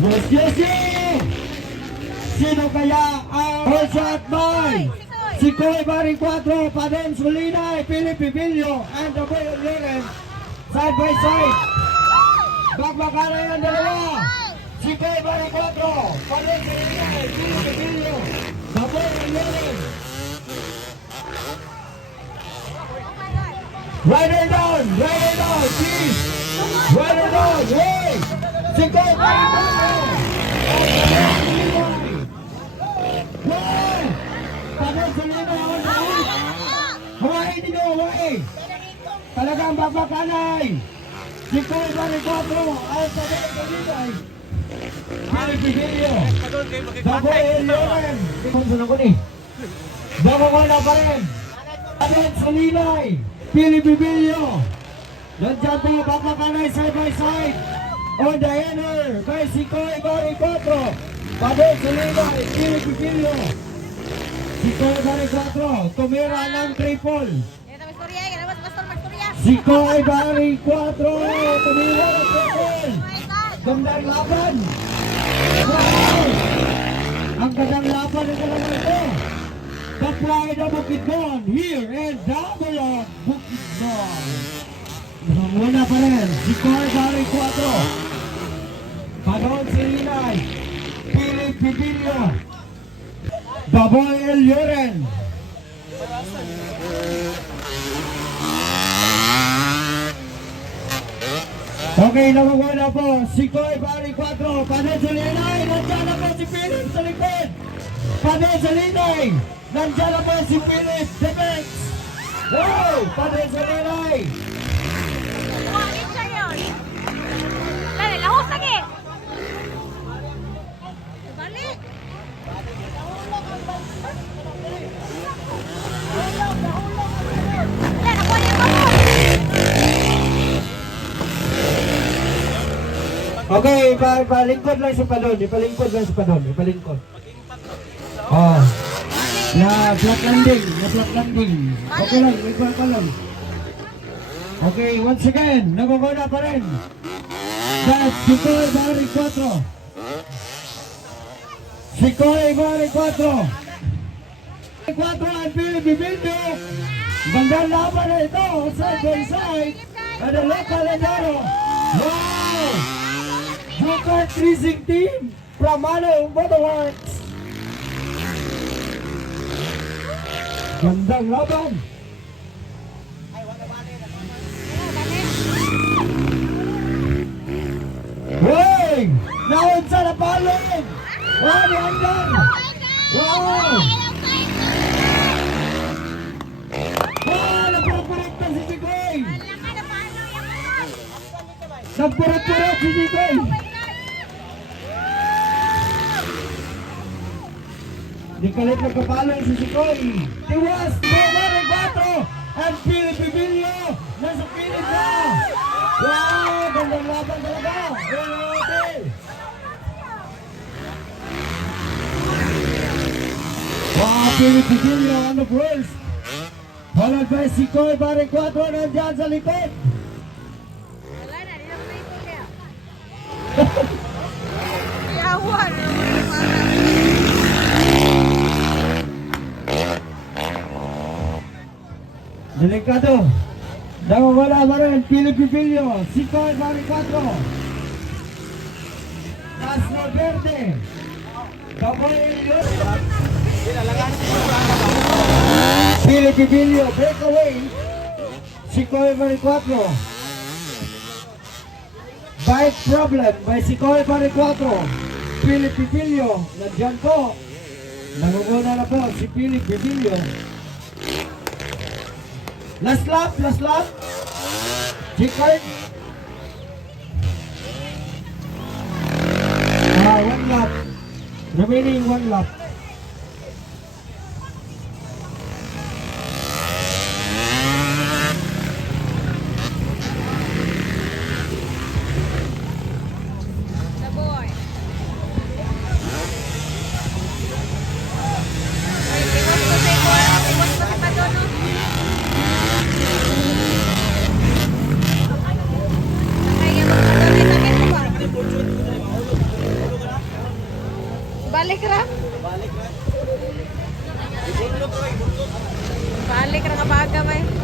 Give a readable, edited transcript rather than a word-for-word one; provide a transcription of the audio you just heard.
Yes, yes, yes! Sino kaya ang all shot by si Koy Bari 4, Padon Solinay, Philip Pivilio, and the Boy Loren, side by side. Bakbakaran ang dalawa. Si Koy Bari 4, Padon Solinay, Philip Pivilio, the Boy Loren. Rider down, please. Rider down, hey! Si Koy Bari 4. Hey! Padon Solinay, on the lead. Hawaii din o, Hawaii. Talagang babakanay. Si Koy Bari 4, ay Padon Solinay. Philip Pivilio. Dabo Loren. Sunod ko ni. Dabo wala pa rin. Padon Solinay. Philip Pivilio. Nandiyan po babakanay side by side. On the inner kay si Koy Bari 4. Padon Solinay. Philip Pivilio. Si Koy Bari 4. Tumira ng triple. Si Koy Bari 4. Tumira ng triple. Gandang laban. Wow! Ang gandang laban ng dalawa ito. The pride of Bukidnon here in Davao, Bukidnon. Muna pa rin, si Koy Bari 4. Padon Solinay. Philip Pivilio. The Boy Loren. Okay, nakukuha na po si Koy Bari 4. Padon Solinay. Nandiyan na po si Philip sa likod. Padon Solinay. Nandiyan na po si Philip. Defense. Wow! Padon Solinay. Lahos lagi. Balik. Okay, palingkod lang si Padon. Ipalingkod lang si Padon. Ipalingkod. Oh. Na flat landing. Okay lang, ikaw pa lang. Okay, once again, nagkukuna pa rin. That's si Koy Bari 4. Si Koy Bari 4. 4 ang Philip Pivilio. Gandang laban na ito, side by side. And the local Lendaro. Wow! Joker Cruising Team from Mano Motorworks. Gandang laban. Hey! Naon sa napalong! Wow, ni Andang! Wow! Wow, napupurektan si Jigoy! Nagpuret-puret si Jigoy! Di kalit nagkapalong si Jigoy! Tiwas! Bumari 4! At Philip Pivilio! Nasa Philip na! Wow! Gandang laban talaga! Okay! Wow! Philip Pivilio on the first! Followed by si Koy Bari 4 nandiyan sa likod! Yawan. Delikado! Nawawala pa rin, Philip Pivilio, si Koy Bari 4. Tasno Verde. Kapoy Elio. Philip Pivilio, breakaway. Si Koy Bari 4. Bike problem by si Koy Bari 4. Philip Pivilio, nandyan po. Nangunguna na po si Philip Pivilio. Last lap. Chicken. One lap. Remaining one lap. The boy. Balik ra ka baga may.